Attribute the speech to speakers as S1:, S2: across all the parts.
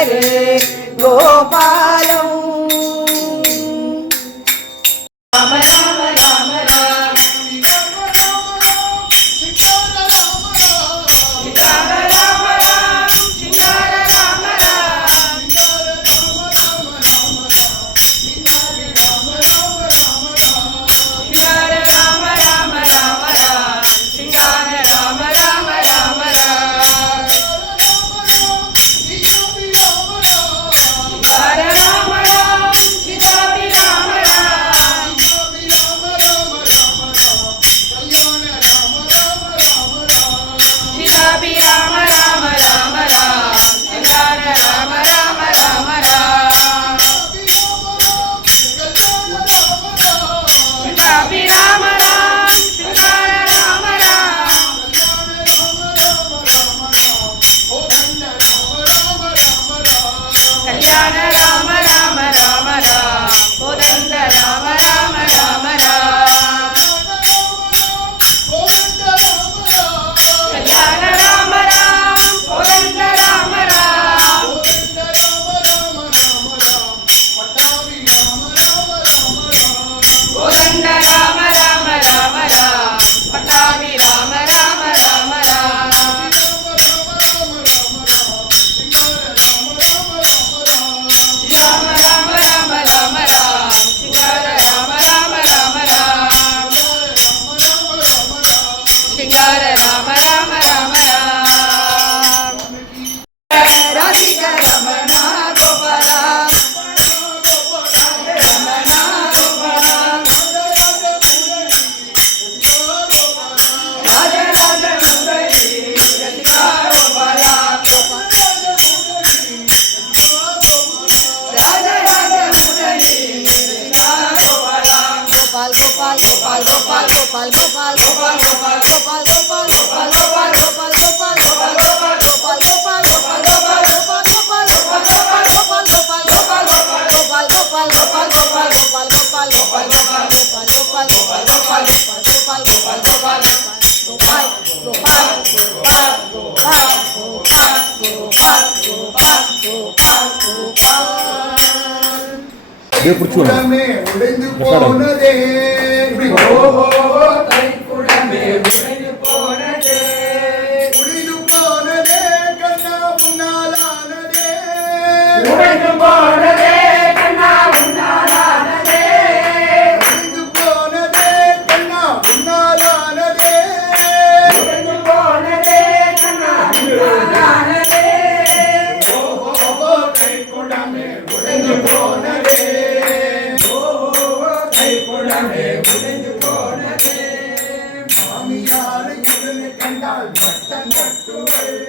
S1: హరే గోపాలం.
S2: அப்படியே பிடிச்சு
S3: உடைந்து போனதே. ஓ தைக்குடமே. கண்டால் மட்டம் கட்டுவள்.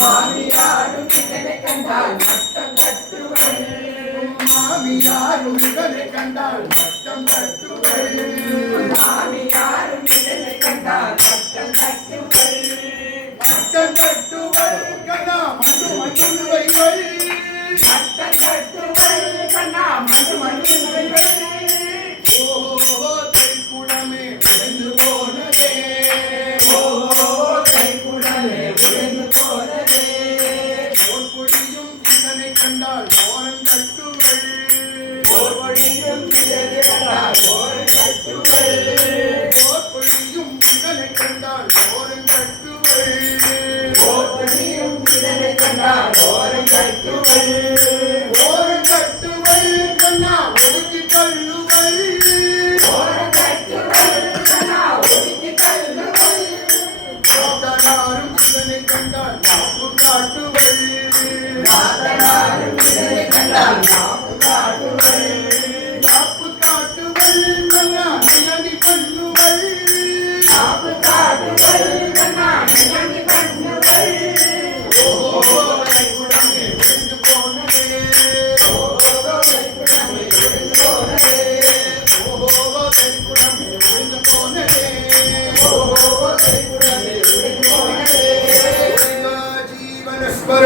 S4: மாமியாரும் இதனை கண்டால் மட்டம் கட்டுவள்.
S3: மாமியாரும் இதனை கண்டால் மட்டம் கட்டுவள். மாமி Okay.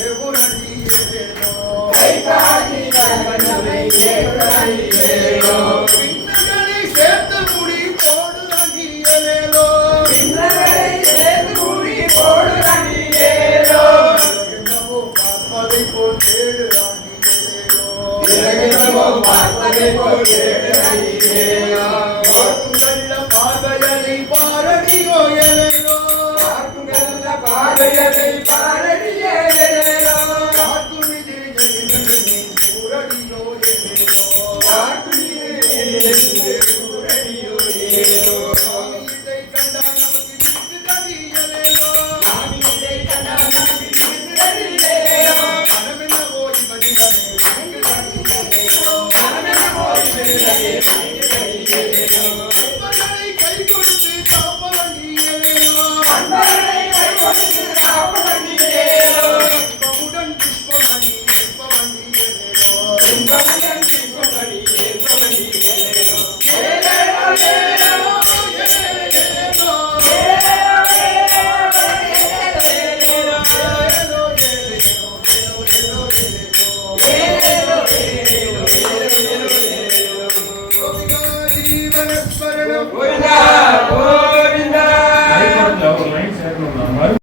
S3: Evo Nadiyedo